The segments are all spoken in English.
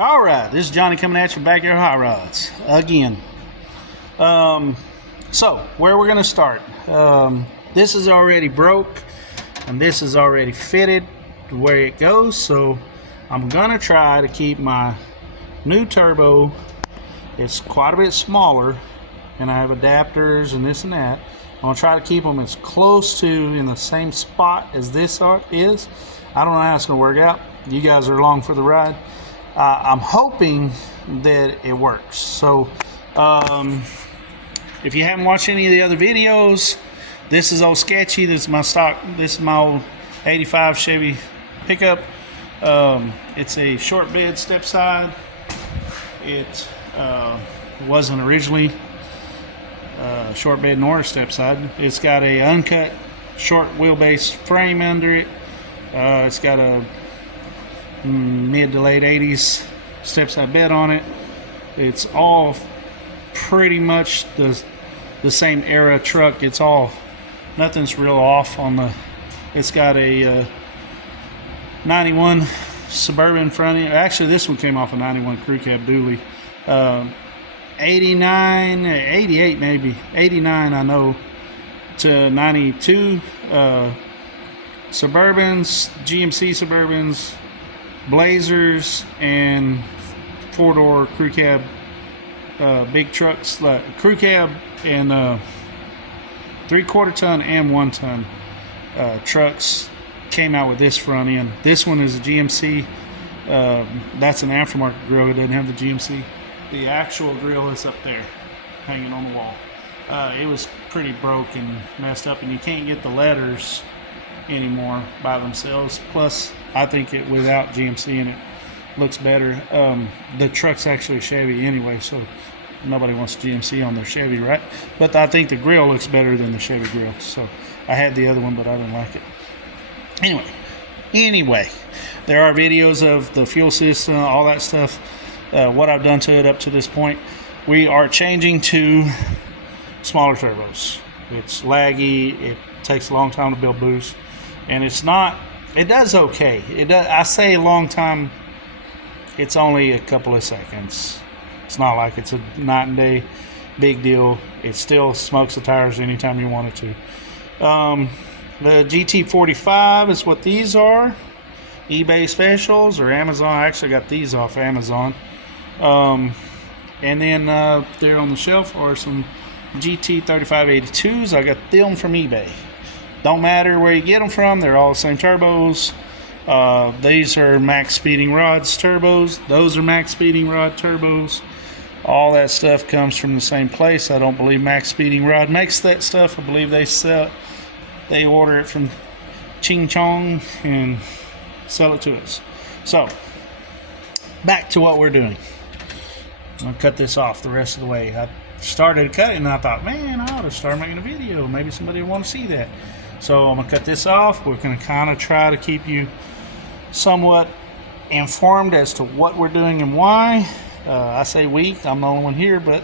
All right, this is Johnny coming at you from Backyard Hot Rods again. So where we're gonna start? This is already broke, and this is already fitted to where it goes. So I'm gonna try to keep my new turbo. It's quite a bit smaller, and I have adapters and this and that. I'm gonna try to keep them as close to in the same spot as this is. I don't know how it's gonna work out. You guys are along for the ride. I'm hoping that it works. So if you haven't watched any of the other videos, this is Ol Sketchy. This is my stock. This is my old 85 Chevy pickup. It's a short bed step side. It wasn't originally short bed nor a step side. It's got a uncut short wheelbase frame under it. It's got a mid to late 80s step side bed on it. It's all pretty much the same era truck. It's all, nothing's real off on the, it's got a 91 Suburban front end. Actually, this one came off a 91 crew cab dually. 89, 88 maybe, 89 I know, to 92 Suburbans, GMC Suburbans, Blazers, and four-door crew cab big trucks, like crew cab and 3/4 ton and 1 ton trucks came out with this front end. This one is a GMC. That's an aftermarket grill. It doesn't have the GMC. The actual grill is up there hanging on the wall. It was pretty broke and messed up, and you can't get the letters anymore by themselves. Plus, I think it without GMC in it looks better. The truck's actually a Chevy anyway, so nobody wants GMC on their Chevy, right? But I think the grill looks better than the Chevy grill. So I had the other one, but I didn't like it. Anyway, there are videos of the fuel system, all that stuff, what I've done to it up to this point. We are changing to smaller turbos. It's laggy. It takes a long time to build boost, and it's not. It does okay. It does. I say a long time. It's only a couple of seconds. It's not like it's a night and day big deal. It still smokes the tires anytime you want it to. The GT45 is what these are. eBay specials or Amazon. I actually got these off Amazon. And then there on the shelf are some GT3582s. I got them from eBay. Don't matter where you get them from. They're all the same turbos. These are max speeding rods turbos. Those are max speeding rod turbos. All that stuff comes from the same place. I don't believe Max Speeding Rod makes that stuff. I believe they order it from Ching Chong and sell it to us. So back to what we're doing. I'm gonna cut this off the rest of the way. I started cutting and I thought, man, I ought to start making a video. Maybe somebody will want to see that. So I'm gonna cut this off. We're gonna kind of try to keep you somewhat informed as to what we're doing and why. I say we, I'm the only one here, but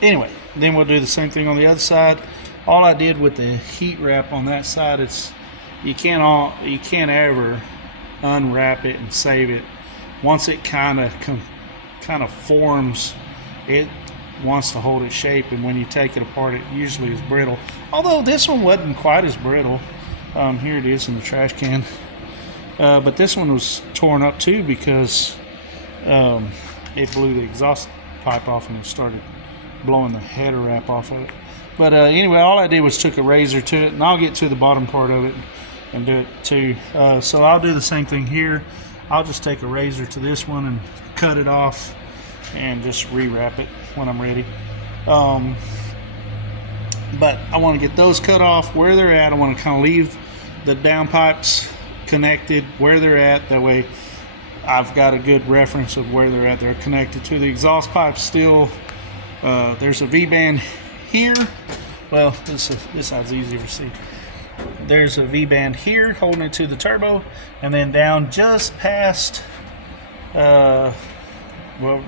anyway, then we'll do the same thing on the other side. All I did with the heat wrap on that side, it's you can't ever unwrap it and save it. Once it kind of forms, it wants to hold its shape, and when you take it apart, it usually is brittle. Although this one wasn't quite as brittle. Here it is in the trash can. But this one was torn up too because it blew the exhaust pipe off and it started blowing the header wrap off of it. But anyway, all I did was took a razor to it, and I'll get to the bottom part of it and do it too. So I'll do the same thing here. I'll just take a razor to this one and cut it off and just rewrap it when I'm ready. But I want to get those cut off where they're at. I want to kind of leave the downpipes connected where they're at. That way I've got a good reference of where they're at. They're connected to the exhaust pipe still. There's a V-band here. Well, this side's easier to see. There's a V-band here holding it to the turbo, and then down just past well,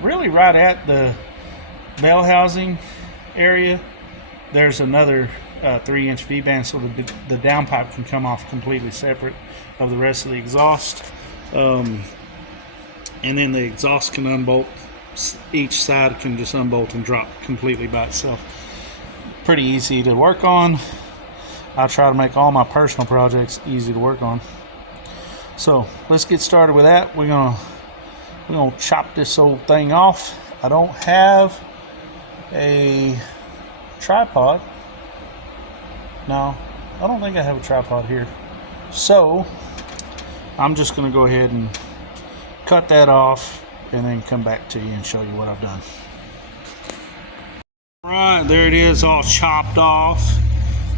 really right at the bell housing area, there's another 3-inch V-band, so the downpipe can come off completely separate of the rest of the exhaust. and then the exhaust can unbolt. Each side can just unbolt and drop completely by itself. Pretty easy to work on. I try to make all my personal projects easy to work on. So let's get started with that. We're gonna chop this old thing off. I don't have a tripod. No, I don't think I have a tripod here. So I'm just gonna go ahead and cut that off and then come back to you and show you what I've done. Right, there it is, all chopped off.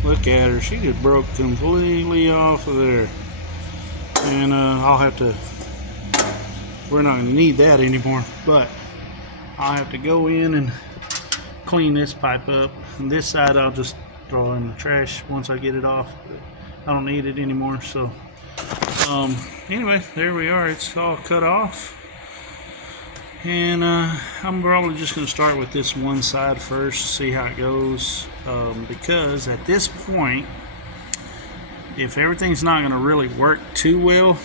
Look at her, she just broke completely off of there. And I'll have to, we're not gonna need that anymore, but I'll have to go in and clean this pipe up. And this side I'll just throw in the trash once I get it off. I don't need it anymore, so anyway, there we are, it's all cut off. And I'm probably just going to start with this one side first, see how it goes, because at this point, if everything's not going to really work too well,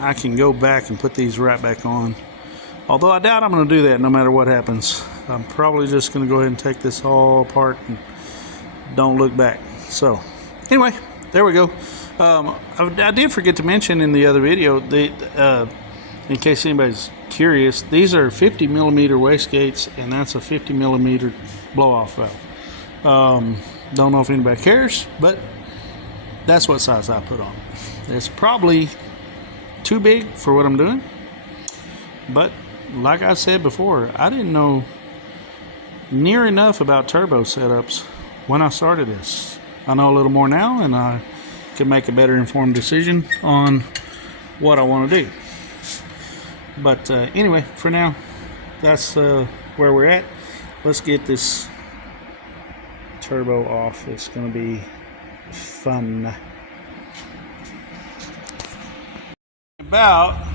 I can go back and put these right back on. Although I doubt I'm going to do that no matter what happens. I'm probably just going to go ahead and take this all apart and don't look back. So anyway, there we go. I did forget to mention in the other video, in case anybody's curious, these are 50 millimeter wastegates, and that's a 50 millimeter blow-off valve. Don't know if anybody cares, but that's what size I put on it. It's probably too big for what I'm doing, but like I said before, I didn't know near enough about turbo setups when I started this. I know a little more now, and I can make a better informed decision on what I want to do. But anyway, for now, that's where we're at. Let's get this turbo off. It's going to be fun. About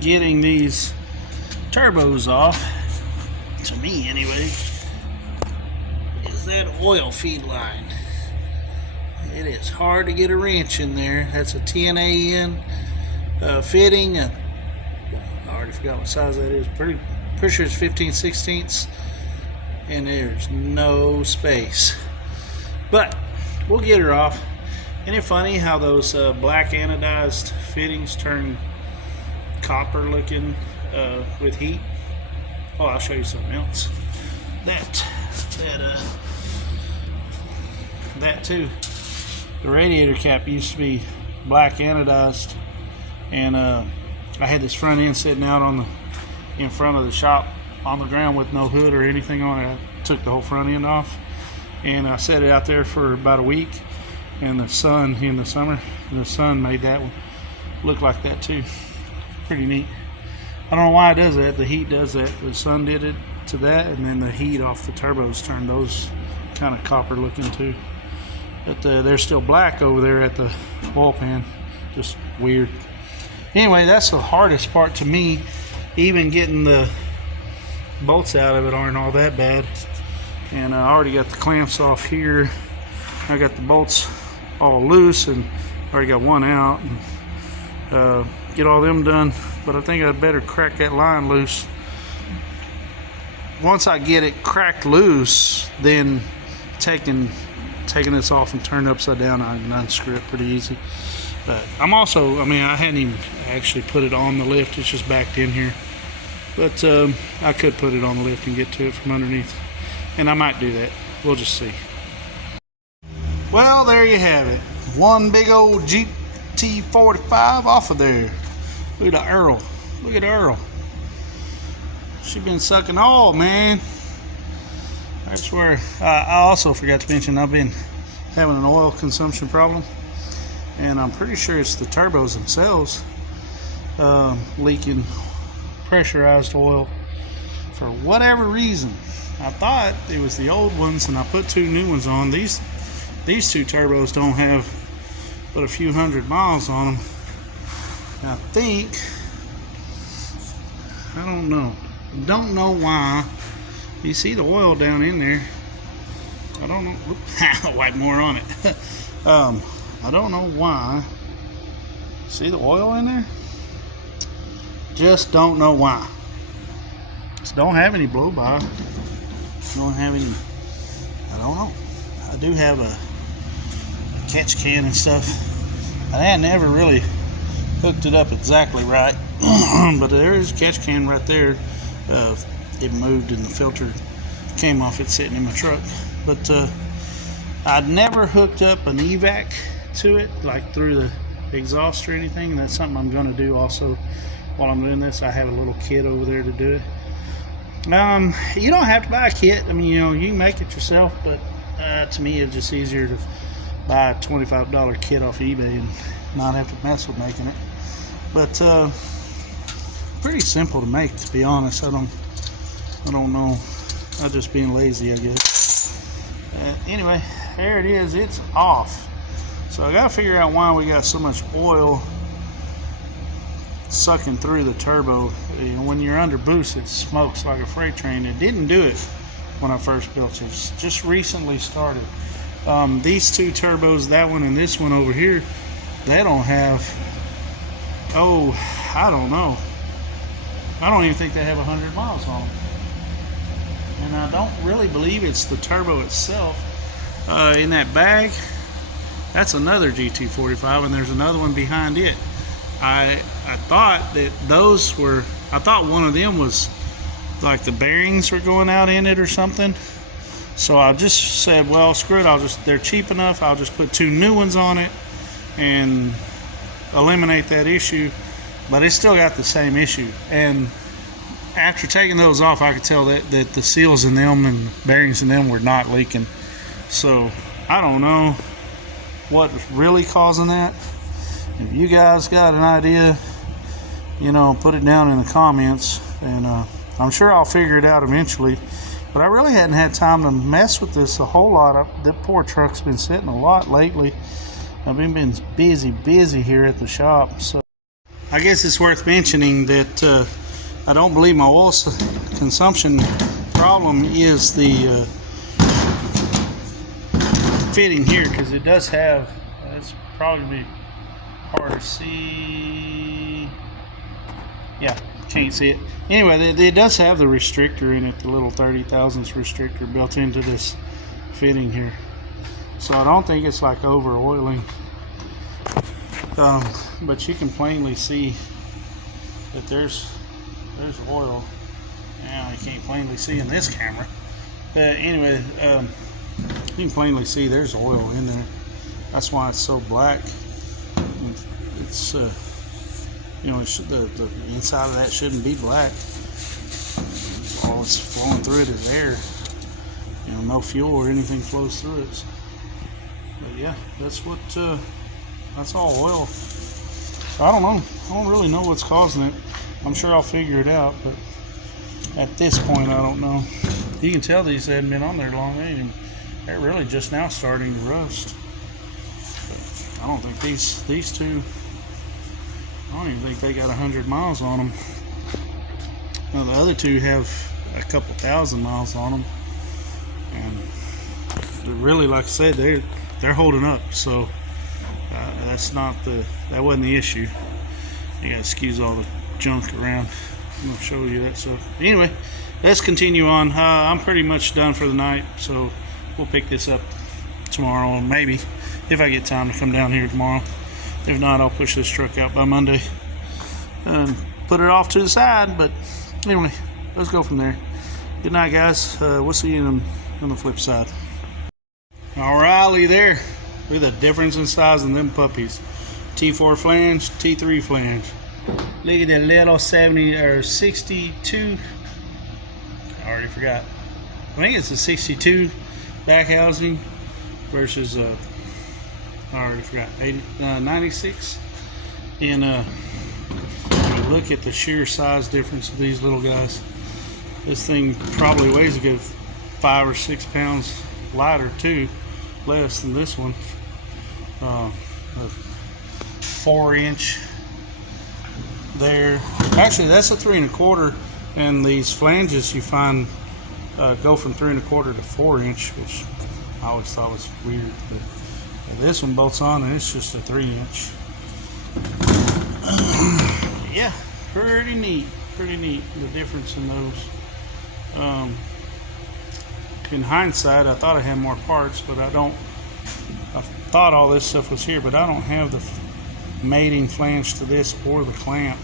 getting these turbos off, to me anyway, is that oil feed line. It is hard to get a wrench in there. That's a 10AN fitting. I already forgot what size that is. Pretty sure it's 15/16, and there's no space. But we'll get her off. Isn't it funny how those black anodized fittings turn copper looking with heat? Oh, I'll show you something else. That too. The radiator cap used to be black anodized, and I had this front end sitting out in front of the shop on the ground with no hood or anything on it. I took the whole front end off, and I set it out there for about a week, and the sun in the summer, the sun made that one look like that too. Pretty neat. I don't know why it does that. The heat does that. The sun did it to that, and then the heat off the turbos turned those kind of copper looking too. But they're still black over there at the oil pan. Just weird. Anyway, that's the hardest part to me. Even getting the bolts out of it aren't all that bad. And I already got the clamps off here. I got the bolts all loose, and already got one out. And, get all them done. But I think I'd better crack that line loose. Once I get it cracked loose, then taking this off and turn it upside down, I can unscrew it pretty easy. But I'm also, I hadn't even actually put it on the lift. It's just backed in here. But I could put it on the lift and get to it from underneath. And I might do that. We'll just see. Well, there you have it. One big old GT45 off of there. Look at Earl. Look at Earl. She's been sucking all, man. That's where I also forgot to mention I've been having an oil consumption problem, and I'm pretty sure it's the turbos themselves leaking pressurized oil for whatever reason. I thought it was the old ones, and I put two new ones on. These two turbos don't have but a few hundred miles on them. I think, I don't know why. You see the oil down in there. I don't know. I'll wipe more on it. I don't know why. See the oil in there? Just don't know why. Just don't have any blow by. Don't have any. I don't know. I do have a catch can and stuff. I had never really hooked it up exactly right, but there is a catch can right there. It moved and the filter came off it sitting in my truck. But I'd never hooked up an evac to it, like through the exhaust or anything. And that's something I'm going to do also while I'm doing this. I have a little kit over there to do it. You don't have to buy a kit. I mean, you know, you can make it yourself, but to me it's just easier to buy a $25 kit off eBay and not have to mess with making it. But pretty simple to make, to be honest. I don't know. I'm just being lazy, I guess. Anyway, there it is. It's off. So I gotta figure out why we got so much oil sucking through the turbo. You know, when you're under boost, it smokes like a freight train. It didn't do it when I first built it. It's just recently started. These two turbos, that one and this one over here, they don't have, I don't know. I don't even think they have 100 miles on them. And I don't really believe it's the turbo itself. In that bag, that's another GT45, and there's another one behind it. I thought that those were, I thought one of them was like the bearings were going out in it or something. So I just said, well, screw it, they're cheap enough, I'll just put two new ones on it and eliminate that issue. But it's still got the same issue. And after taking those off, I could tell that the seals in them and bearings in them were not leaking. So I don't know what's really causing that. If you guys got an idea, you know, put it down in the comments, and I'm sure I'll figure it out eventually. But I really hadn't had time to mess with this a whole lot. The poor truck's been sitting a lot lately. I've been busy here at the shop. So I guess it's worth mentioning that I don't believe my oil consumption problem is the fitting here, because it does have, it's probably hard to see. Yeah, can't see it. Anyway, it does have the restrictor in it, the little 30 thousandths restrictor built into this fitting here. So I don't think it's like over oiling. But you can plainly see that there's oil. Now you can't plainly see in this camera. But anyway, you can plainly see there's oil in there. That's why it's so black. It's you know, the inside of that shouldn't be black. All that's flowing through it is air. You know, no fuel or anything flows through it. But yeah, that's all oil. So I don't know. I don't really know what's causing it. I'm sure I'll figure it out, but at this point, I don't know. You can tell these hadn't been on there long. They're really just now starting to rust. But I don't think these two, I don't even think they got 100 miles on them. Now the other two have a couple thousand miles on them, and they're really, like I said, they're holding up. So that wasn't the issue. You gotta excuse all the junk around. I'm gonna show you that. So anyway, let's continue on. I'm pretty much done for the night, so we'll pick this up tomorrow, and maybe if I get time to come down here tomorrow. If not, I'll push this truck out by Monday and put it off to the side. But anyway, let's go from there. Good night, guys. We'll see you on the flip side. Alrighty there. Look at the difference in size in them puppies. T4 flange, T3 flange. Look at that little 70 or 62. I already forgot. I think it's a 62 back housing versus I already forgot, 96. And look at the sheer size difference of these little guys. This thing probably weighs a good 5 or 6 pounds lighter too, less than this one. A 4-inch there. Actually, that's a 3 1/4, and these flanges you find go from 3 1/4 to 4-inch, which I always thought was weird. But this one bolts on, and it's just a 3-inch. Yeah, pretty neat, the difference in those. In hindsight, I thought I had more parts, but I don't. I thought all this stuff was here, but I don't have the mating flange to this or the clamp.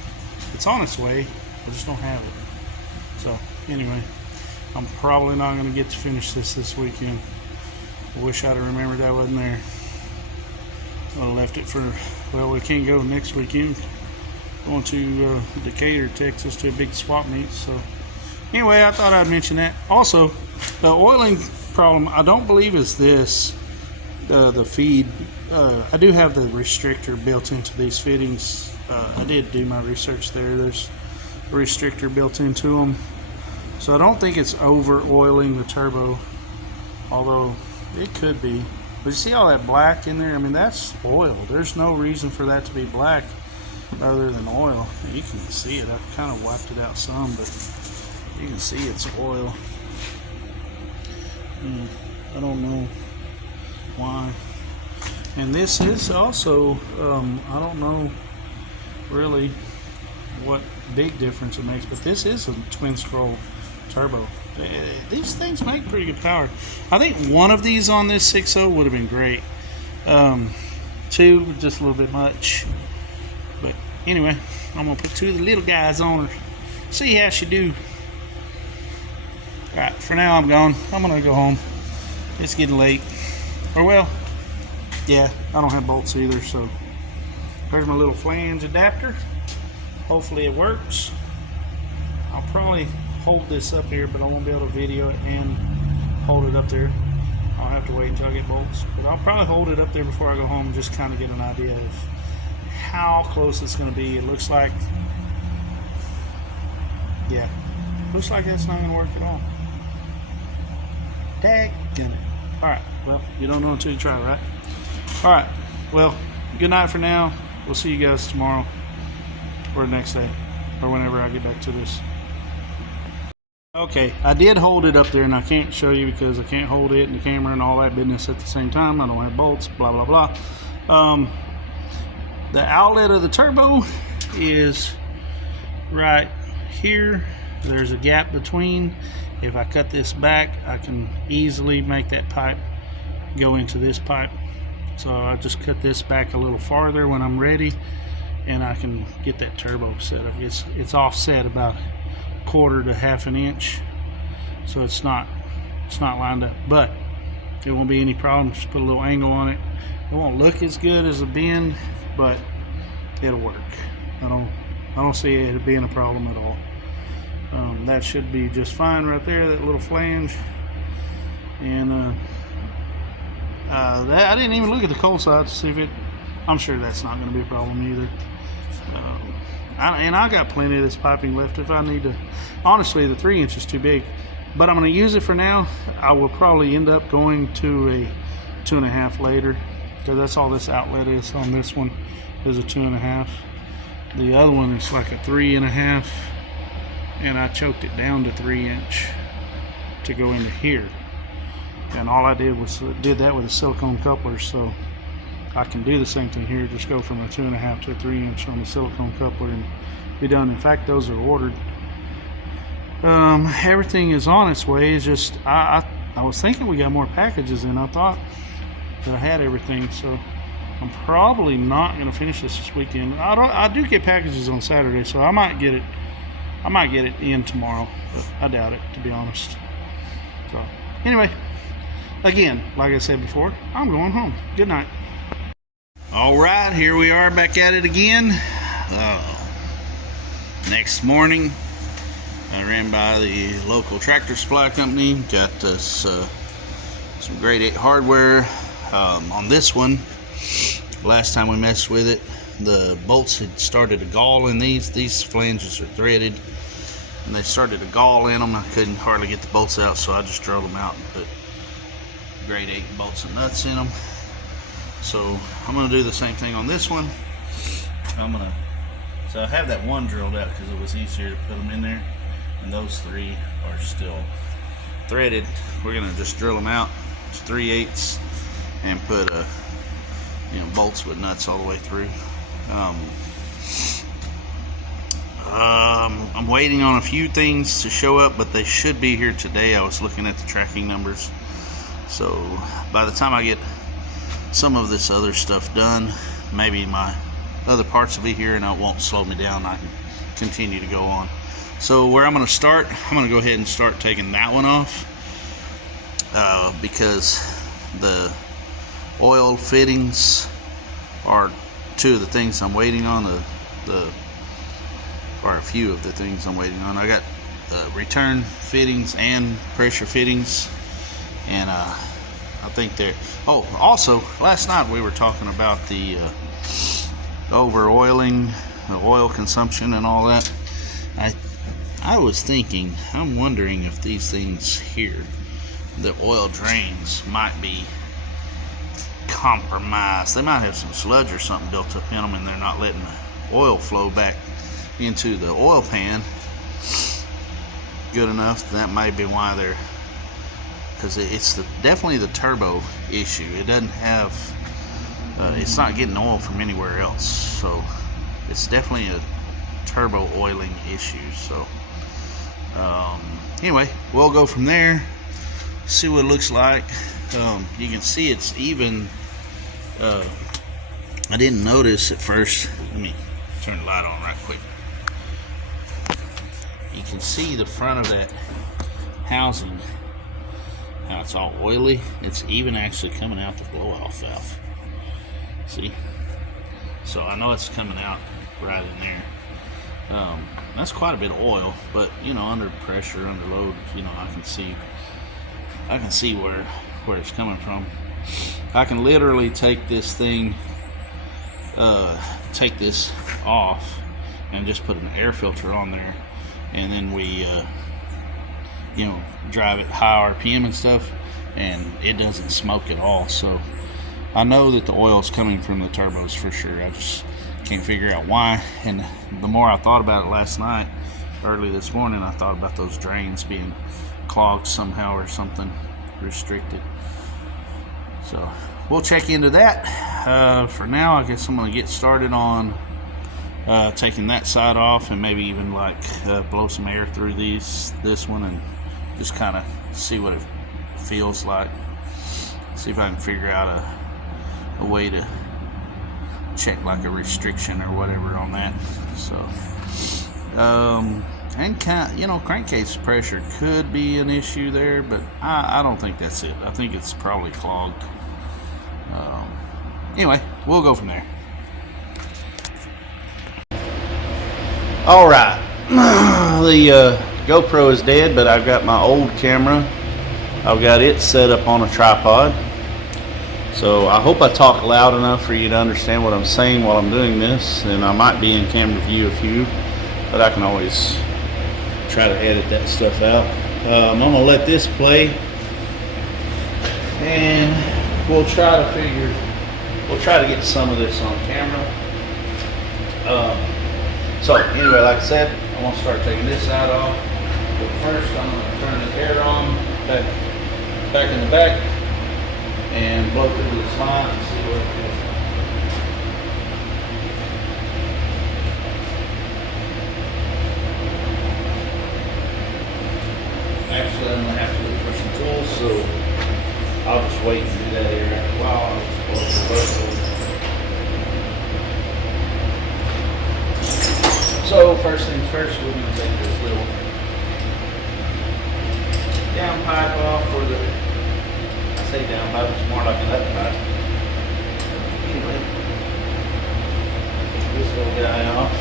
It's on its way, I just don't have it. So anyway, I'm probably not going to get to finish this weekend. I wish I'd have remembered that wasn't there. I left it for, well, we can't go next weekend. Going to Decatur, Texas, to a big swap meet. So anyway, I thought I'd mention that. Also, the oiling problem, I don't believe is this, the feed. I do have the restrictor built into these fittings. I did do my research there. There's a restrictor built into them. So I don't think it's over oiling the turbo, although it could be. But you see all that black in there? I mean, that's oil. There's no reason for that to be black other than oil. You can see it. I've kind of wiped it out some, but you can see it's oil. I don't know why. And this is also, I don't know really what big difference it makes, but this is a twin scroll turbo. These things make pretty good power. I think one of these on this 6.0 would have been great. Two, just a little bit much. But anyway, I'm going to put two of the little guys on her. See how she do. Alright, for now I'm gone. I'm going to go home. It's getting late. Or well, yeah, I don't have bolts either, so there's my little flange adapter. Hopefully it works. I'll probably hold this up here, but I won't be able to video it and hold it up there. I'll have to wait until I get bolts. But I'll probably hold it up there before I go home, just kind of get an idea of how close it's going to be. It looks like, yeah, looks like that's not going to work at all. Daggone it. Alright, well, you don't know until you try, right? Alright, well, good night for now. We'll see you guys tomorrow or the next day or whenever I get back to this. Okay, I did hold it up there, and I can't show you because I can't hold it and the camera and all that business at the same time. I don't have bolts, blah, blah, blah. The outlet of the turbo is right here. There's a gap between. If I cut this back, I can easily make that pipe go into this pipe. So I just cut this back a little farther when I'm ready, and I can get that turbo set up. It's offset about 1/4 to 1/2 inch, so it's not lined up, but it won't be any problem. Just put a little angle on it. It won't look as good as a bend, but it'll work. I don't see it being a problem at all. That should be just fine right there, that little flange. And I didn't even look at the cold side to see if it, I'm sure that's not going to be a problem either. And I got plenty of this piping left if I need to. Honestly, the 3 inch is too big, but I'm going to use it for now. I will probably end up going to a 2.5 later, because that's all this outlet is on this one, is a 2.5. The other one is like a 3.5, and I choked it down to 3 inch to go into here. And all I did was did that with a silicone coupler, so I can do the same thing here. Just go from a 2.5 to a 3 inch on the silicone coupler and be done. In fact, those are ordered. Everything is on its way. It's just I was thinking we got more packages in. I thought that I had everything, so I'm probably not going to finish this weekend. I do get packages on Saturday, so I might get it. I might get it in tomorrow, but I doubt it, to be honest. So anyway, again, like I said before, I'm going home. Good night. All right, here we are back at it again. Next morning, I ran by the local tractor supply company, got us some grade 8 hardware. On this one, last time we messed with it, the bolts had started to gall in these flanges are threaded, and they started to gall in them. I couldn't hardly get the bolts out, so I just drilled them out and put grade 8 bolts and nuts in them. So I'm going to do the same thing on this one. So I have that one drilled out because it was easier to put them in there, and those 3 are still threaded. We're going to just drill them out to 3/8 and put bolts with nuts all the way through. I'm waiting on a few things to show up, but they should be here today. I was looking at the tracking numbers. So by the time I get some of this other stuff done, maybe my other parts will be here and it won't slow me down. I can continue to go on. So where I'm going to start, I'm going to go ahead and start taking that one off because the oil fittings are two of the things I'm waiting on. Or a few of the things I'm waiting on. I got return fittings and pressure fittings, and I think they're. Oh, also last night we were talking about the over oiling, the oil consumption, and all that. I was thinking, I'm wondering if these things here, the oil drains, might be compromised. They might have some sludge or something built up in them, and they're not letting the oil flow back into the oil pan good enough. That might be why they're, because it's definitely the turbo issue. It doesn't have it's not getting oil from anywhere else, so it's definitely a turbo oiling issue. So anyway, we'll go from there, see what it looks like. You can see it's even. I didn't notice at first. Let me turn the light on right quick. You can see the front of that housing, how it's all oily. It's even actually coming out the blow-off valve. See? So I know it's coming out right in there. That's quite a bit of oil, but you know, under pressure, under load, you know, I can see where it's coming from. I can literally take this thing, take this off, and just put an air filter on there. And then we, you know, drive it high RPM and stuff, and it doesn't smoke at all. So I know that the oil is coming from the turbos for sure. I just can't figure out why. And the more I thought about it last night, early this morning, I thought about those drains being clogged somehow or something, restricted. So we'll check into that. For now, I guess I'm going to get started on taking that side off, and maybe even like blow some air through this one, and just kind of see what it feels like. See if I can figure out a way to check like a restriction or whatever on that. So and you know, crankcase pressure could be an issue there, but I don't think that's it. I think it's probably clogged. Anyway, we'll go from there. Alright, the GoPro is dead, but I've got my old camera. I've got it set up on a tripod. So I hope I talk loud enough for you to understand what I'm saying while I'm doing this. And I might be in camera view a few, but I can always try to edit that stuff out. I'm going to let this play, and we'll try to get some of this on camera. So anyway, like I said, I'm going to start taking this side off. But first, I'm going to turn the air on back in the back and blow through this line and see what it feels like. Actually, I'm going to have to look for some tools, so I'll just wait and do that here after a while. I'll just blow through both of them. So first things first, we're going to take this little down pipe off, or I say down pipe, it's more like an up pipe. Anyway, take this little guy off.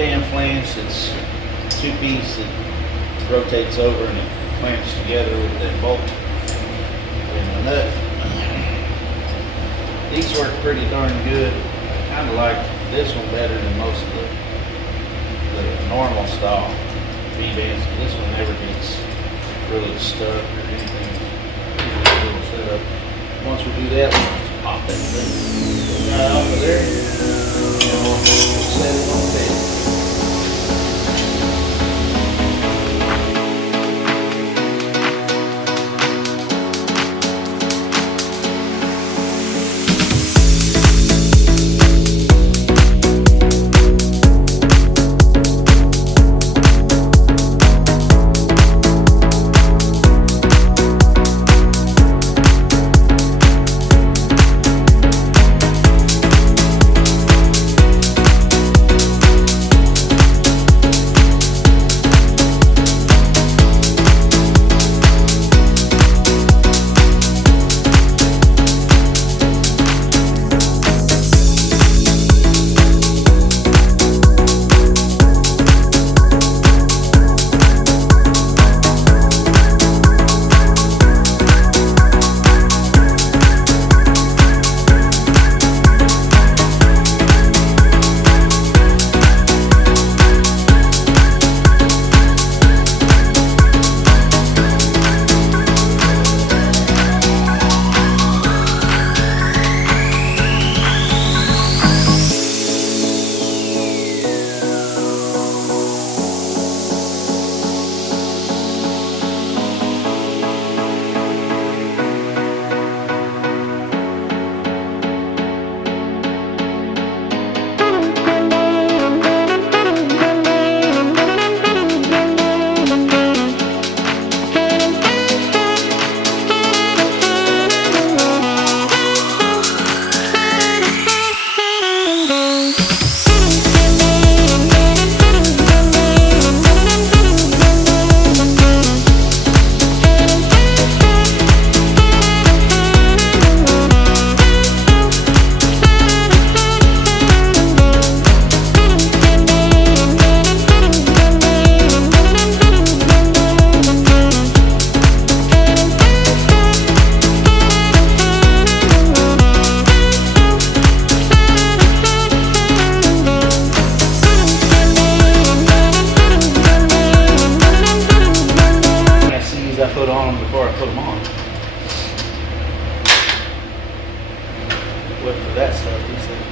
band flange that's two-piece that rotates over and it clamps together with that bolt and the nut. These work pretty darn good. I kind of like this one better than most of the normal style speed ants. This one never gets really stuck or anything. Little setup. Once we do that, we'll just pop that thing right off of there, and we'll set it on the bed.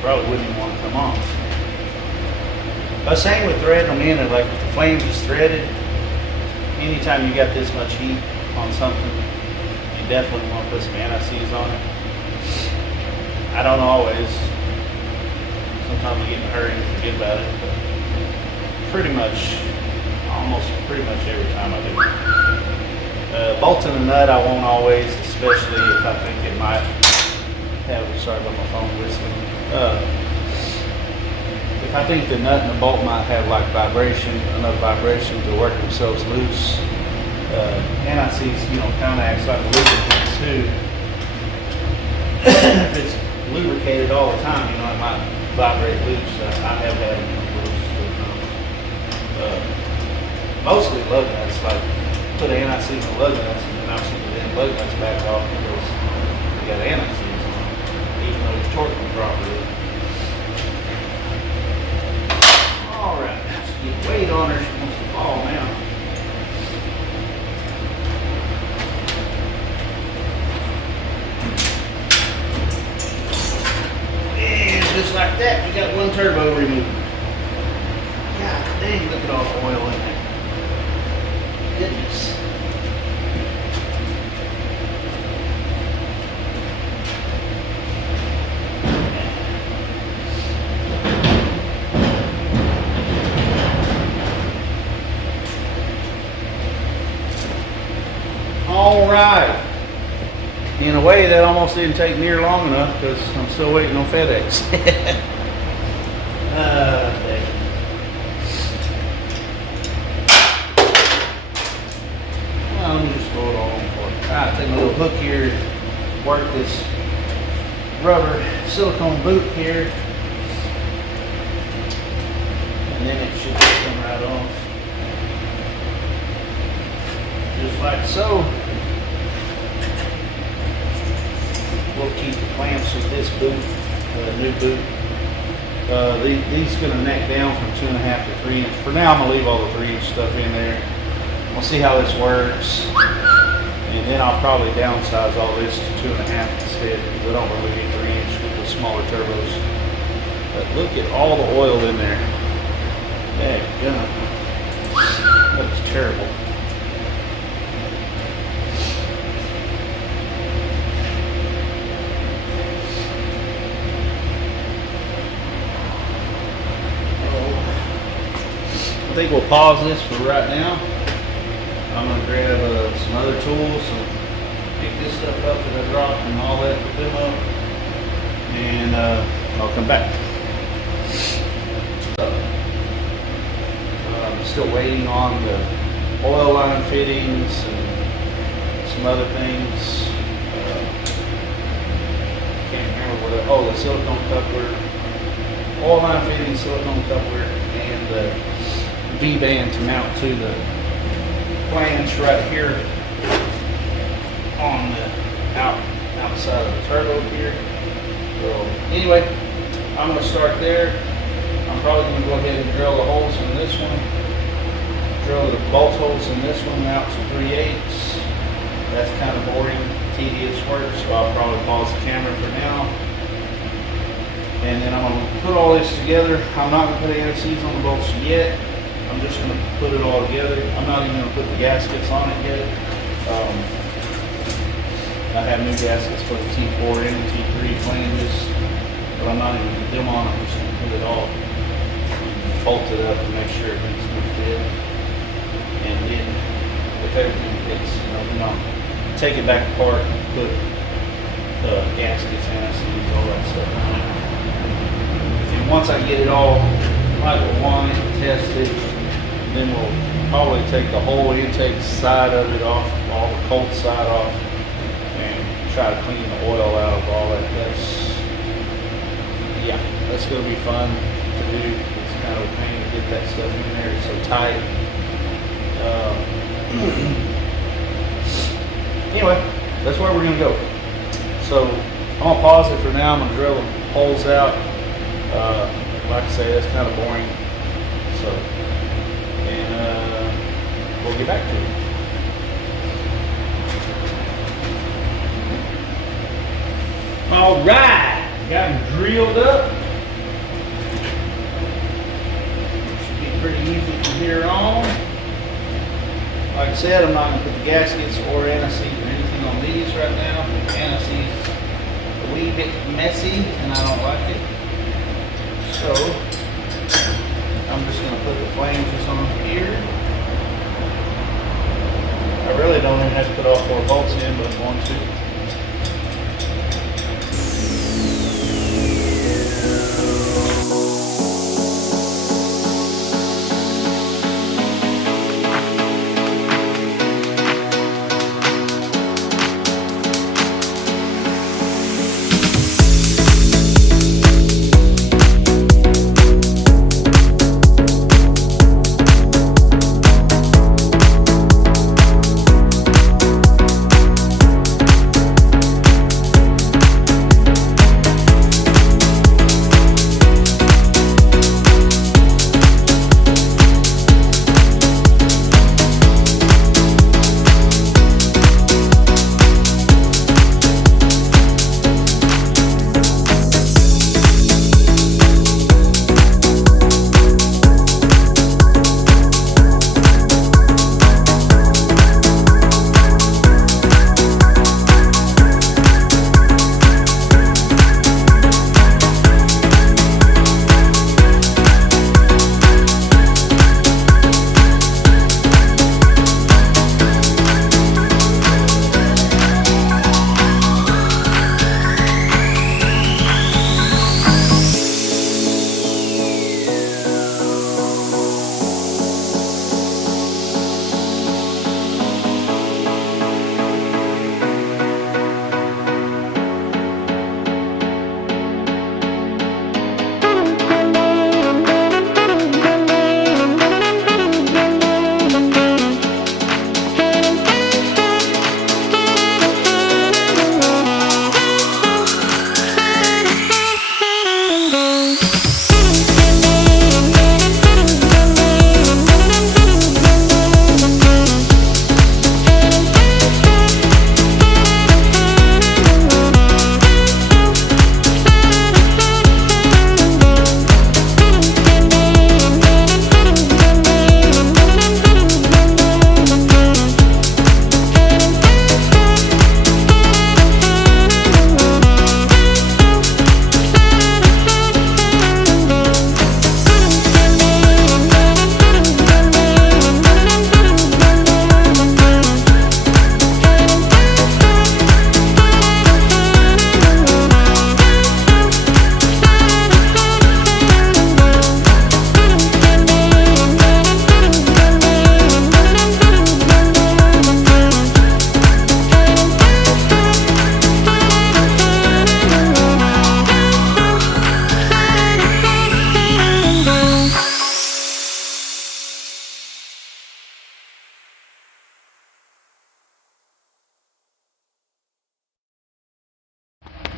Probably wouldn't even want to come off. Same with threading them in, and like if the flames is threaded, anytime you got this much heat on something, you definitely want to put some anti-seize on it. I don't always. Sometimes you get in a hurry and forget about it, but almost pretty much every time I do. Bolting the nut I won't always, especially if I think it might have, sorry about my phone whistling. If I think the nut and the bolt might have like enough vibration to work themselves loose, anti-seize, kind of acts like a lubricant too. If it's lubricated all the time, it might vibrate loose. I have had them loose. Mostly lug nuts, like put anti-seize on lug nuts and then obviously then lug nuts back off because you got anti-seize on it, even though it's torquing properly. Alright, let's get weight on her. She wants to fall now. And just like that, we got one turbo removed. God dang, look at all the oil in there. Goodness. All right. In a way, that almost didn't take near long enough because I'm still waiting on FedEx. Let me just throw it all on for it. Alright, take my little hook here, work this rubber silicone boot here, and then it should just come right off. Just like so. We'll keep the clamps with this boot, new boot, These gonna neck down from 2.5 to 3 inch. For now, I'm gonna leave all the 3 inch stuff in there. We'll see how this works, and then I'll probably downsize all this to 2.5 instead, because I don't really need 3 inch with the smaller turbos. But look at all the oil in there. Dadgummit. That is terrible. I think we'll pause this for right now. I'm going to grab some other tools and pick this stuff up that I dropped and all that, put them up, and I'll come back. I'm still waiting on the oil line fittings and some other things. Can't remember what. Oh, the silicone coupler, oil line fitting, silicone coupler, and the V-band to mount to the flange right here on the outside of the turbo here. So anyway, I'm going to start there. I'm probably going to go ahead and drill the holes in this one, drill the bolt holes in this one out to 3/8. That's kind of boring, tedious work, so I'll probably pause the camera for now. And then I'm going to put all this together. I'm not going to put anti-seize on the bolts yet. I'm just going to put it all together. I'm not even going to put the gaskets on it yet. I have new gaskets for the T4 and the T3 flanges, but I'm not even going to put them on. I'm just going to put it all, bolt it up to make sure everything's going to fit. And then, if everything fits, then I'll take it back apart and put the gaskets, anti-seize, all that stuff on it. And once I get it all, I will wind and test it. Then we'll probably take the whole intake side of it off, all the cold side off, and try to clean the oil out of all that. That's going to be fun to do. It's kind of a pain to get that stuff in there. It's so tight. Anyway, that's where we're going to go. So I'm going to pause it for now. I'm going to drill the holes out. Like I say, that's kind of boring. So. We'll get back to it. All right, got them drilled up. Should be pretty easy from here on. Like I said, I'm not going to put the gaskets or anti-seize or anything on these right now. The anti-seize is a wee bit messy and I don't like it. So I'm just going to put the flanges on here. I really don't even have to put all 4 bolts in, but I'm going to.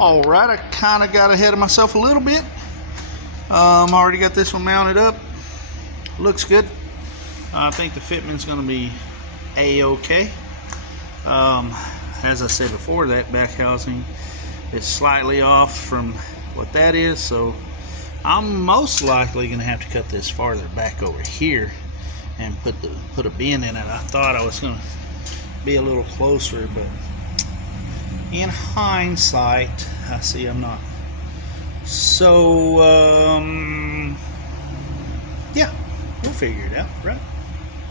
All right, I kind of got ahead of myself a little bit. Already got this one mounted up. Looks good. I think the fitment's going to be a-okay. As I said before, that back housing is slightly off from what that is, so I'm most likely going to have to cut this farther back over here and put a bend in it. I thought I was going to be a little closer, but in hindsight, I see I'm not. So, yeah, we'll figure it out, right?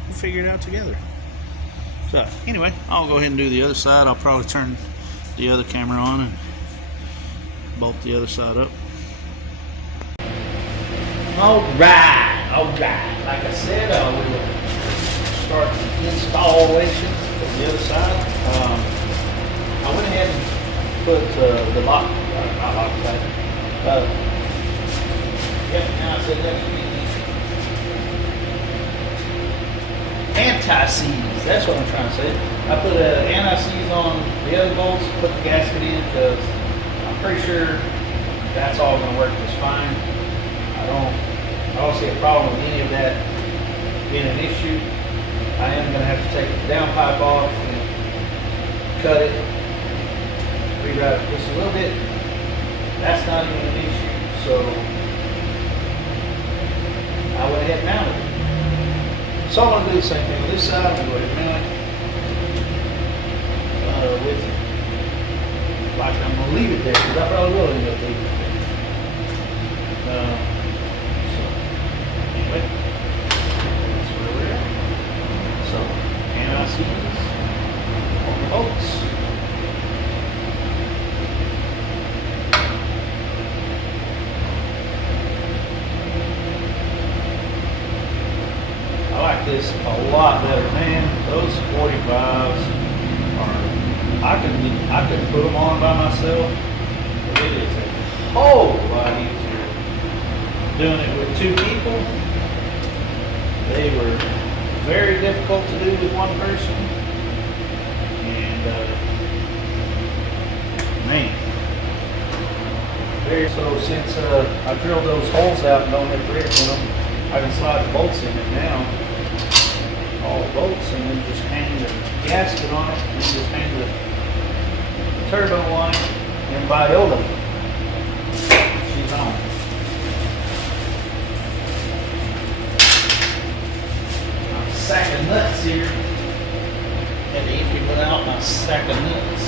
We'll figure it out together. So, anyway, I'll go ahead and do the other side. I'll probably turn the other camera on and bolt the other side up. All right. Like I said, I will start the installation of the other side. I went ahead and put the lock, not lock back. Now I said that. Anti-seize, that's what I'm trying to say. I put anti-seize on the other bolts, put the gasket in, because I'm pretty sure that's all going to work just fine. I don't see a problem with any of that being an issue. I am going to have to take the downpipe off and cut it, reroute it just a little bit. That's not even an issue, so I went ahead and mounted it. So I'm going to do the same thing on this side. I'm going to go ahead and mount it like I'm going to leave it there, because I probably will end up leaving it there. So anyway, that's where we're at. So anti-seize on the bolts. I like this a lot better, man. Those 45s are, I could put them on by myself, but it is a whole lot easier doing it with two people. They were very difficult to do with one person, and man, so since I drilled those holes out and don't have threads in them, I can slide the bolts in it now. All the bolts, and then just hang the gasket on it, and just hang the turbo line, and Viola, she's on. My sack of nuts here. Had to empty without my sack of nuts.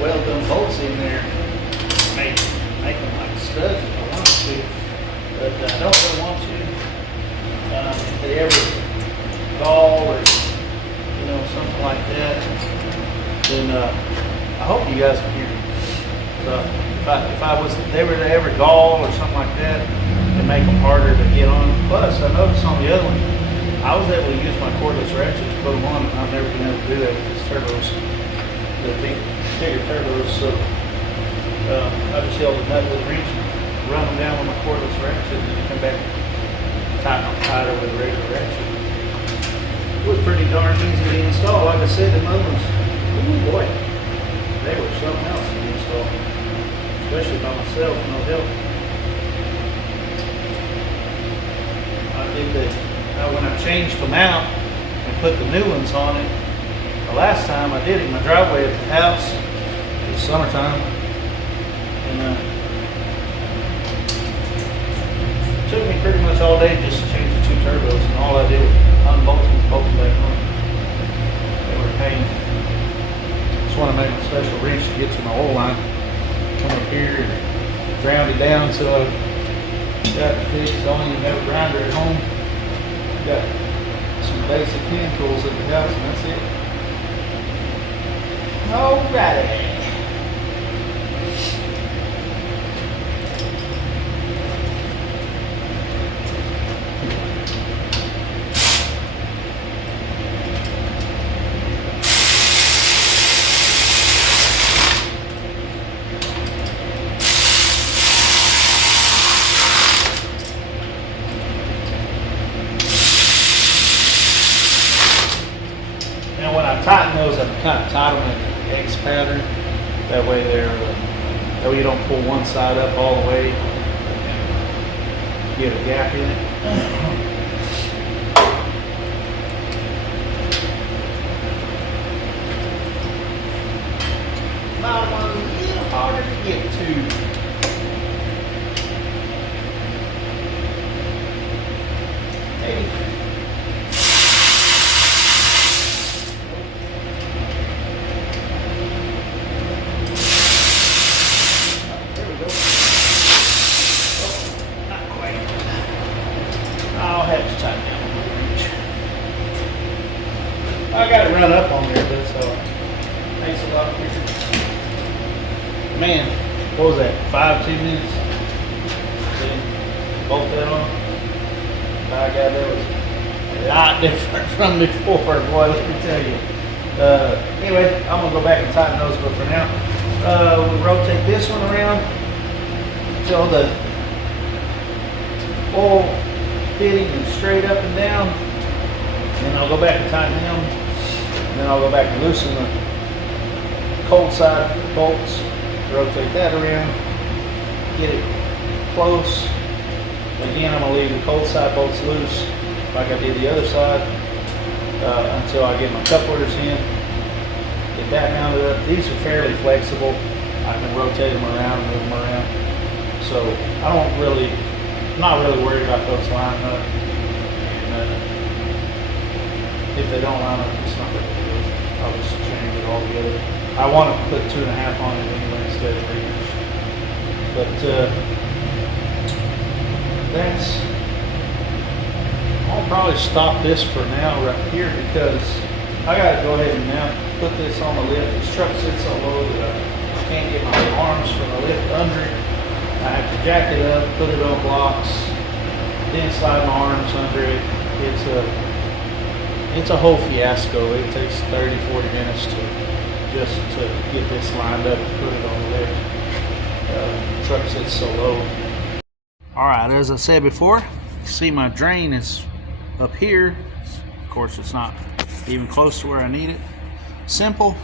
Weld them bolts in there, make them like studs if I want to, but I don't really want to. If they ever gall or something like that, then I hope you guys can hear me. So if they were to ever gall or something like that, and make them harder to get on. Plus, I noticed on the other one, I was able to use my cordless ratchet to put them on, and I've never been able to do that with these turbos, the bigger turbos. So I just held the nut with a wrench and run them down with my cordless ratchet, and then come back and tighten them tighter with a regular ratchet. It was pretty darn easy to install. Like I said, the other ones, oh boy, they were something else to install, especially by myself, no help. When I changed them out and put the new ones on it, the last time I did it in my driveway at the house, it was summertime, and it took me pretty much all day just to change the two turbos, and all I did was unbolt them and bolt them back on. They were a pain. Just want to make a special wrench to get to my oil line. Come up here and ground it down so I got it fixed. Don't even have a grinder at home. Got some basic hand tools at the house, and that's it. Alrighty. Now when I tighten those, I kind of tighten them in an X pattern. That way that way you don't pull one side up all the way and get a gap in it. Bottom one's a little harder to get to. I'll have to tighten down a little wrench. I got it run up on there, but it's makes a lot quicker. Man, what was that? 5-10 minutes? Then bolt that on. By God, that was a lot different from before, boy. Let me tell you. Anyway, I'm gonna go back and tighten those, but for now, we'll rotate this one around until the oil fitting and straight up and down. Then I'll go back and tighten them. And then I'll go back and loosen the cold side bolts. Rotate that around. Get it close. Again, I'm going to leave the cold side bolts loose like I did the other side until I get my couplers in. Get that mounted up. These are fairly flexible. I can rotate them around and move them around. So I'm not really worried about those lining up. And if they don't line up, it's not really good. I'll just change it all together. I want to put 2.5 on it anyway instead of 3 inch. But I'll probably stop this for now right here because I got to go ahead and now put this on the lift. This truck sits so low that I can't get my arms from the lift under it. I have to jack it up, put it on blocks, then slide my arms under it. It's a whole fiasco. It takes 30-40 minutes to get this lined up and put it on the lift. The truck sits so low. All right, as I said before, you see my drain is up here. Of course, it's not even close to where I need it. Simple.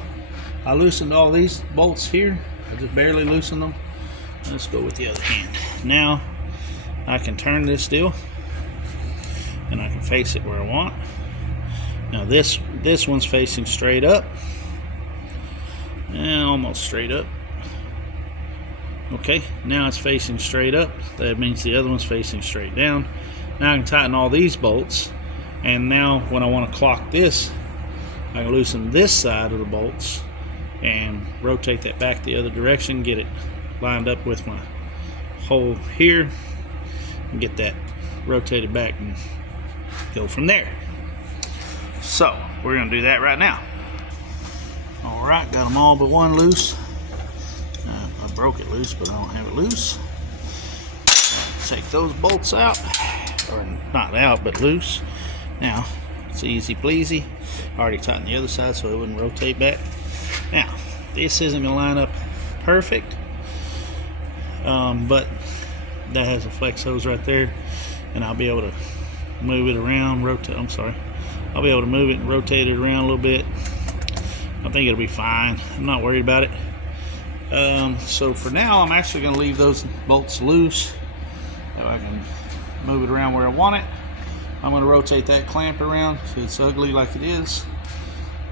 I loosened all these bolts here. I just barely loosened them. Let's go with the other hand. Now I can turn this deal and I can face it where I want. Now this one's facing straight up and almost straight up. Okay, now it's facing straight up. That means the other one's facing straight down. Now I can tighten all these bolts, and now when I want to clock this, I can loosen this side of the bolts and rotate that back the other direction, get it lined up with my hole here, and get that rotated back and go from there. So we're going to do that right now. All right, got them all but one loose. I broke it loose, but I don't have it loose. take those bolts out, or not out, but loose. Now, it's easy peasy. Already tightened the other side so it wouldn't rotate back. Now, this isn't going to line up perfect, but that has a flex hose right there, and I'll be able to move it around, I'll be able to move it and rotate it around a little bit. I think it'll be fine. I'm not worried about it. So for now, I'm actually going to leave those bolts loose so I can move it around where I want it. I'm going to rotate that clamp around so it's ugly like it is.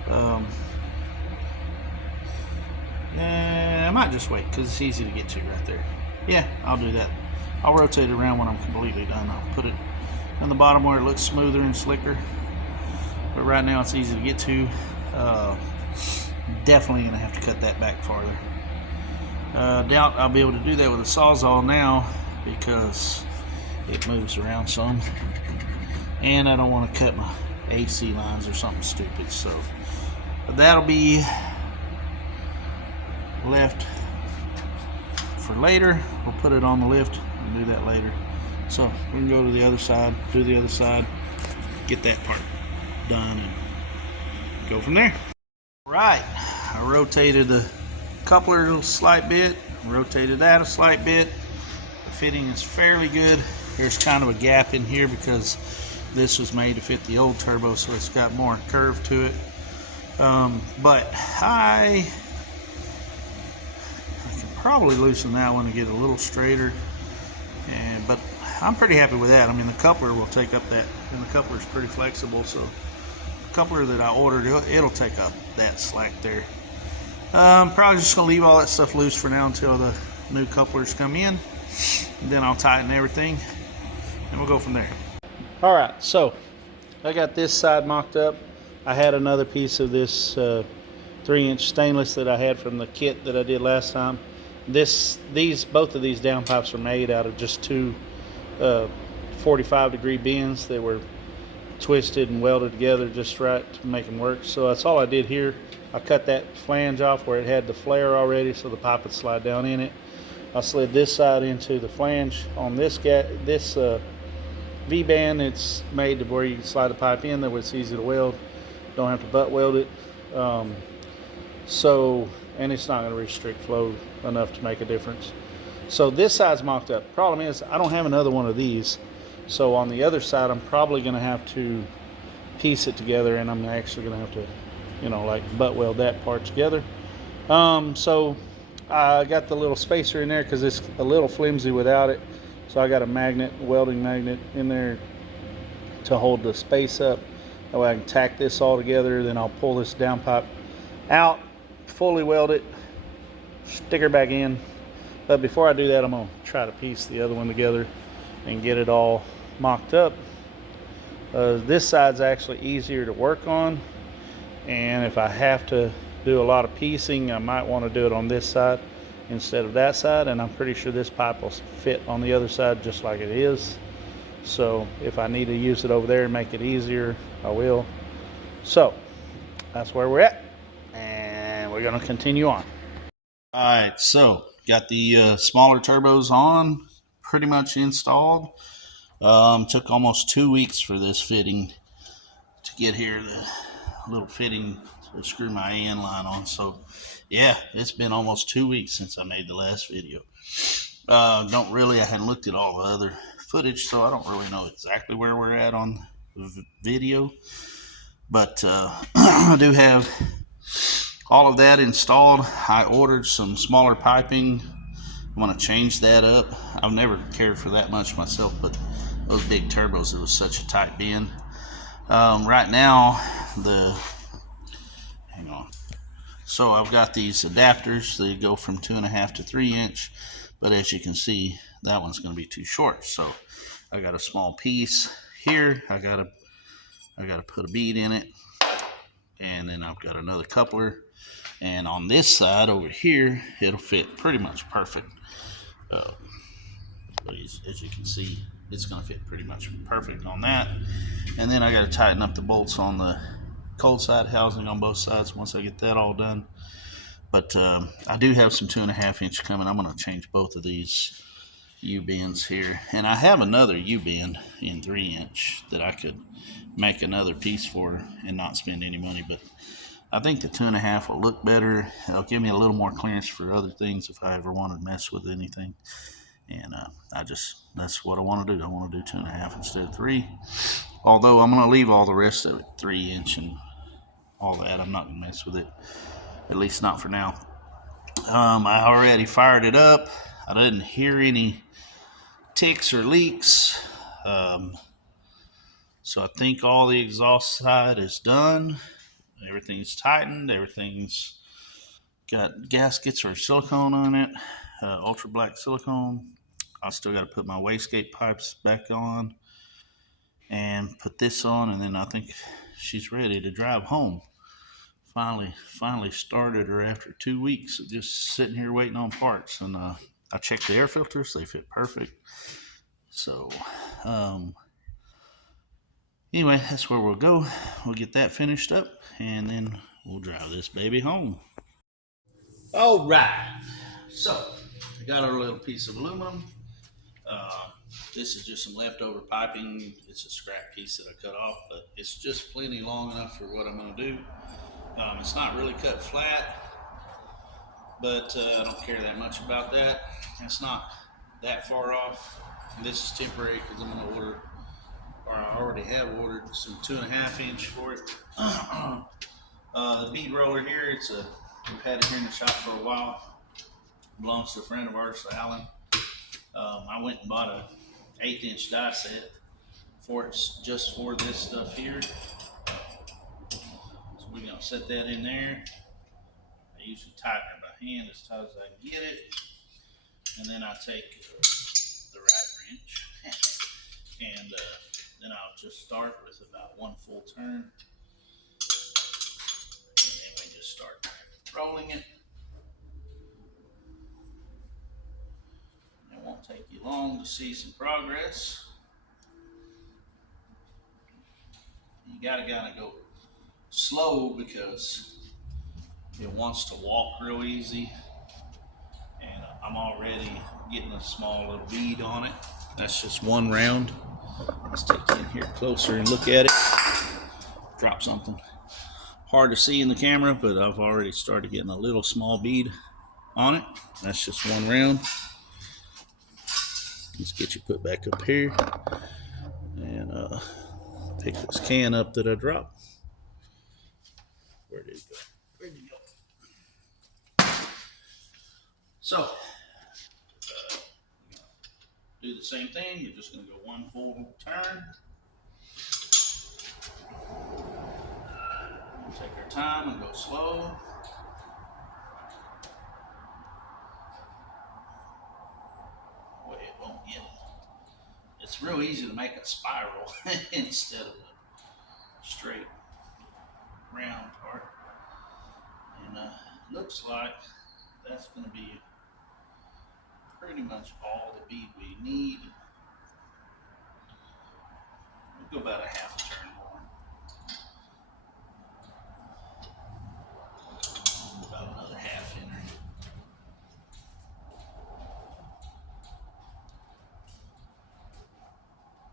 I might just wait because it's easy to get to right there. Yeah, I'll do that. I'll rotate it around when I'm completely done. I'll put it on the bottom where it looks smoother and slicker. But right now it's easy to get to. Definitely going to have to cut that back farther. Doubt I'll be able to do that with a Sawzall now because it moves around some. And I don't want to cut my AC lines or something stupid. So that'll be left for later. We'll put it on the lift and do that later. So we can go to the other side, do the other side, get that part done, and go from there. Right, I rotated the coupler a slight bit, rotated that a slight bit. The fitting is fairly good. There's kind of a gap in here because this was made to fit the old turbo, so it's got more curve to it. But I can probably loosen that one to get a little straighter. But I'm pretty happy with that. I mean, the coupler will take up that, and the coupler is pretty flexible, so the coupler that I ordered, it'll take up that slack there. I'm probably just gonna leave all that stuff loose for now until the new couplers come in. And then I'll tighten everything and we'll go from there. All right, so I got this side mocked up. I had another piece of this 3-inch stainless that I had from the kit that I did last time. Both of these downpipes are made out of just two 45-degree bends. They were twisted and welded together just right to make them work. So that's all I did here. I cut that flange off where it had the flare already so the pipe would slide down in it. I slid this side into the flange on this V-band. It's made to where you can slide the pipe in there where it's easy to weld. Don't have to butt weld it. And it's not going to restrict flow enough to make a difference. So this side's mocked up. Problem is I don't have another one of these. So on the other side, I'm probably going to have to piece it together, and I'm actually going to have to, like butt weld that part together. So I got the little spacer in there because it's a little flimsy without it. So I got a welding magnet in there to hold the space up. That way I can tack this all together. Then I'll pull this downpipe out, fully weld it, stick her back in. But before I do that, I'm going to try to piece the other one together and get it all mocked up. This side's actually easier to work on, and if I have to do a lot of piecing, I might want to do it on this side instead of that side, and I'm pretty sure this pipe will fit on the other side just like it is. So if I need to use it over there and make it easier, I will. So that's where we're at, and we're going to continue on. All right, so got the smaller turbos on, pretty much installed. Took almost 2 weeks for this fitting to get here, the little fitting to screw my AN line on. So yeah, it's been almost 2 weeks since I made the last video. I hadn't looked at all the other footage, so I don't really know exactly where we're at on the video, but I do have all of that installed. I ordered some smaller piping. I'm going to change that up. I've never cared for that much myself, but those big turbos, it was such a tight bend. Right now, hang on. So I've got these adapters. They go from 2.5 to 3 inch, but as you can see, that one's going to be too short. So I got a small piece here. I got to put a bead in it, and then I've got another coupler. And on this side over here, it'll fit pretty much perfect. As you can see, it's going to fit pretty much perfect on that. And then I got to tighten up the bolts on the cold side housing on both sides once I get that all done. But I do have some 2.5 inch coming. I'm going to change both of these U-bends here, and I have another U-bend in 3" that I could make another piece for and not spend any money, but I think the 2.5 will look better. It'll give me a little more clearance for other things if I ever want to mess with anything. And that's what I want to do. I want to do 2.5 instead of 3. Although I'm going to leave all the rest of it 3" and all that. I'm not going to mess with it, at least not for now. I already fired it up. I didn't hear any ticks or leaks. So I think all the exhaust side is done. Everything's tightened. Everything's got gaskets or silicone on it, ultra black silicone. I still got to put my wastegate pipes back on and put this on, and then I think she's ready to drive home. Finally started her after 2 weeks of just sitting here waiting on parts, and I checked the air filters; they fit perfect. So anyway, that's where we'll go. We'll get that finished up, and then we'll drive this baby home. All right, so I got our little piece of aluminum. This is just some leftover piping. It's a scrap piece that I cut off, but it's just plenty long enough for what I'm going to do. It's not really cut flat, but I don't care that much about that. It's not that far off. And this is temporary because I'm going to order, or I already have ordered, some 2.5" for it. The bead roller here, we've had it here in the shop for a while. It belongs to a friend of ours, Alan. I went and bought a 1/8" die set just for this stuff here. So we're gonna set that in there. I usually tighten it by hand as tight as I can get it, and then I take the right wrench and then I'll just start with about 1 full turn, and then we just start rolling it. It won't take you long to see some progress. You gotta go slow because it wants to walk real easy, and I'm already getting a small little bead on it. That's just 1 round. Let's take it in here closer and look at it. Drop something. Hard to see in the camera, but I've already started getting a little small bead on it. That's just 1 round. Let's get you put back up here and pick this can up that I dropped. Where did it go? Where did it go? So, do the same thing. You're just going to go 1 full turn. We'll take our time and go slow. Boy, it won't get. It's real easy to make a spiral instead of a straight round part. And looks like that's going to be pretty much all the bead we need. We'll go about a 1/2 turn more. About another 1/2 in there.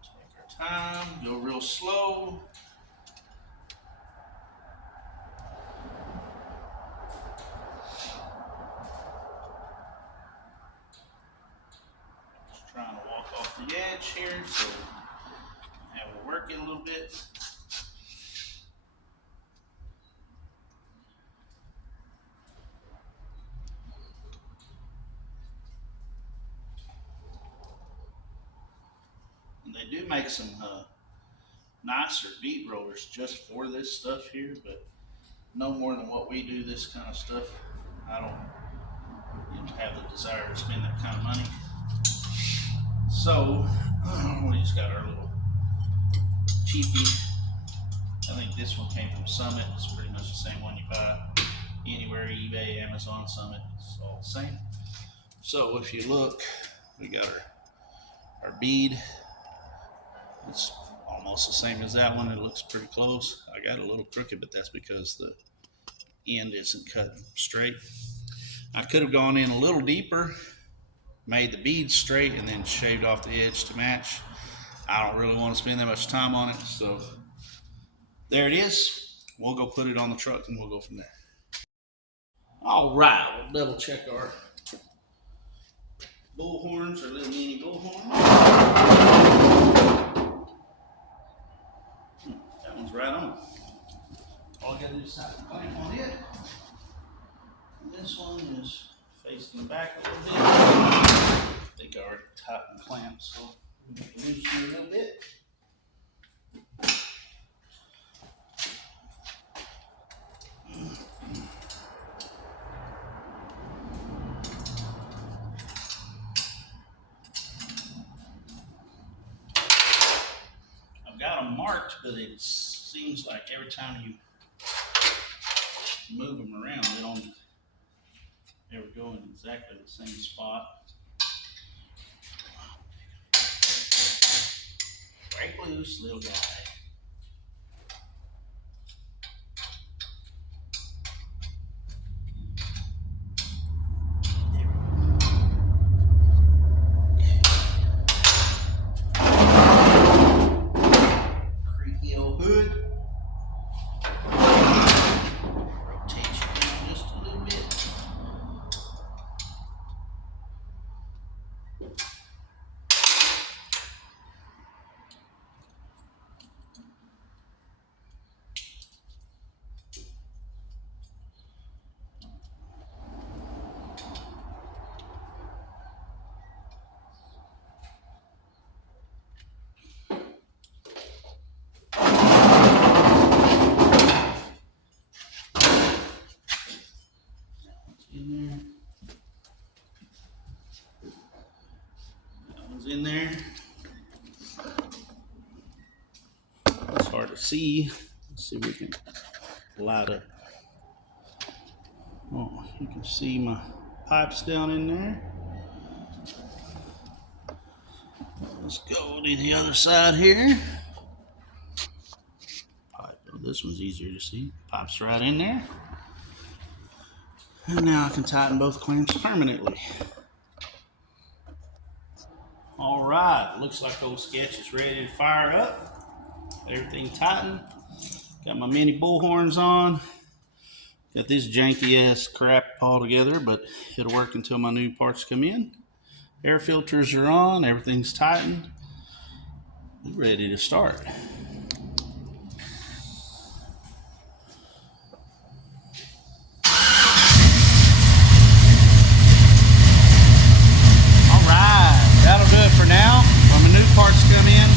Take our time, go real slow. Just trying to walk off the edge here, so have it work it a little bit. And they do make some nicer bead rollers just for this stuff here, but no more than what we do this kind of stuff. I don't have the desire to spend that kind of money. So we just got our little cheapie. I think this one came from Summit. It's pretty much the same one you buy anywhere, eBay, Amazon, Summit. It's all the same. So if you look, we got our bead. It's almost the same as that one. It looks pretty close. I got a little crooked, but that's because the end isn't cut straight. I could have gone in a little deeper, made the beads straight and then shaved off the edge to match. I don't really want to spend that much time on it, so there it is. We'll go put it on the truck and we'll go from there. All right, we'll double check our bull horns, or little mini bull horns. That one's right on. All I gotta do is tighten the clamp on it. And this one is facing back a little bit. I think I already tightened the clamp, so we can loosen it a little bit. I've got them marked, but it seems like every time you move them around, they don't ever go in exactly the same spot. Break loose, little guy. Creaky old hood. Rotate you down just a little bit. In there. That one's in there. It's hard to see. Let's see if we can light up. Oh, you can see my pipes down in there. Let's go to the other side here. Pipe. Oh, this one's easier to see. Pipe's right in there. And now I can tighten both clamps permanently. All right, looks like Ol Sketchy is ready to fire up. Everything tightened. Got my mini bull horns on. Got this janky ass crap all together, but it'll work until my new parts come in. Air filters are on, everything's tightened. We're ready to start. That'll do it for now. When the new parts come in,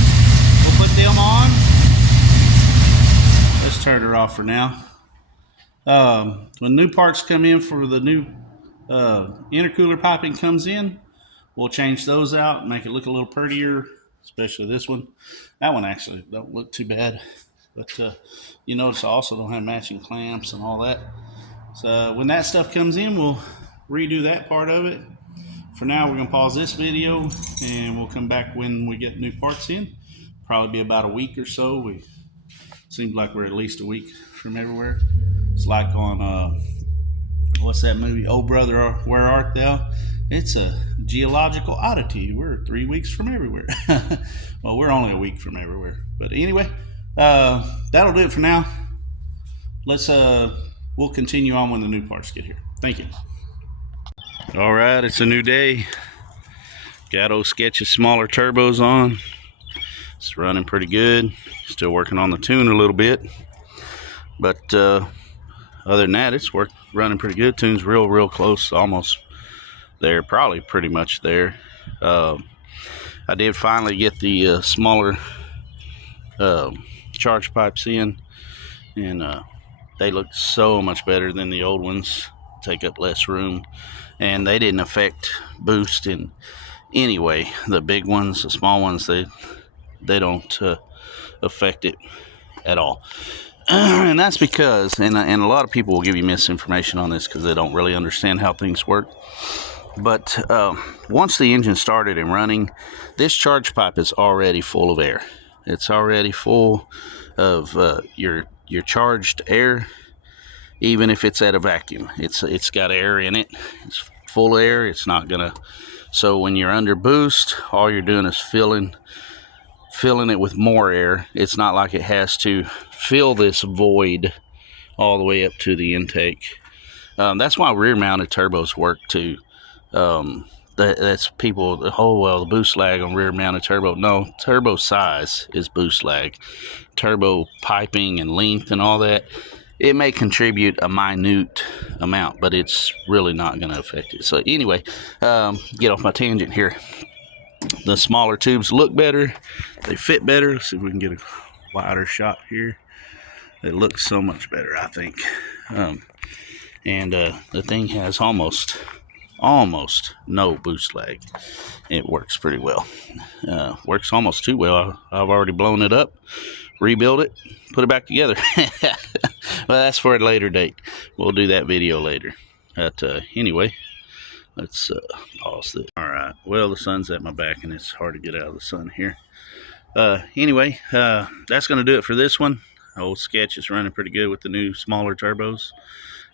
we'll put them on. Let's turn her off for now. When new parts come in for the new intercooler piping comes in, we'll change those out and make it look a little prettier, especially this one. That one actually don't look too bad. But you notice I also don't have matching clamps and all that. So when that stuff comes in, we'll redo that part of it. For now, we're going to pause this video and we'll come back when we get new parts in. Probably be about a week or so. We seems like we're at least a week from everywhere. It's like on, what's that movie? Oh Brother, Where Art Thou? It's a geological oddity. We're 3 weeks from everywhere. Well, we're only a week from everywhere. But anyway, that'll do it for now. We'll continue on when the new parts get here. Thank you. All right, it's a new day. Got Ol Sketchy's smaller turbos on. It's running pretty good. Still working on the tune a little bit, but other than that, it's running pretty good. Tune's real close, almost there, probably pretty much there. I did finally get the smaller charge pipes in, and they look so much better than the old ones. Take up less room, and they didn't affect boost in any way. The big ones, the small ones, they don't affect it at all. And that's because, and a lot of people will give you misinformation on this because they don't really understand how things work. But once the engine started and running, this charge pipe is already full of air. It's already full of your charged air. Even if it's at a vacuum, it's got air in it. It's full of air. It's not gonna So when you're under boost, all you're doing is filling it with more air. It's not like it has to fill this void all the way up to the intake. That's why rear mounted turbos work too. That's people, oh well, the boost lag on rear mounted turbo. No, turbo size is boost lag. Turbo piping and length and all that, it may contribute a minute amount, but it's really not going to affect it. So anyway, get off my tangent here. The smaller tubes look better, they fit better. Let's see if we can get a wider shot here. They look so much better, I think. And the thing has almost no boost lag. It works pretty well. Works almost too well. I've already blown it up, rebuilt it, put it back together. Well, that's for a later date. We'll do that video later. But anyway, let's pause this. All right. Well, the sun's at my back, and it's hard to get out of the sun here. Anyway, that's going to do it for this one. Ol Sketchy is running pretty good with the new smaller turbos.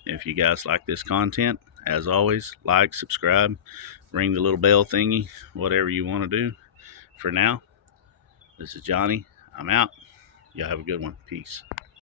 If you guys like this content, as always, like, subscribe, ring the little bell thingy, whatever you want to do. For now, this is Johnny. I'm out. Y'all have a good one. Peace.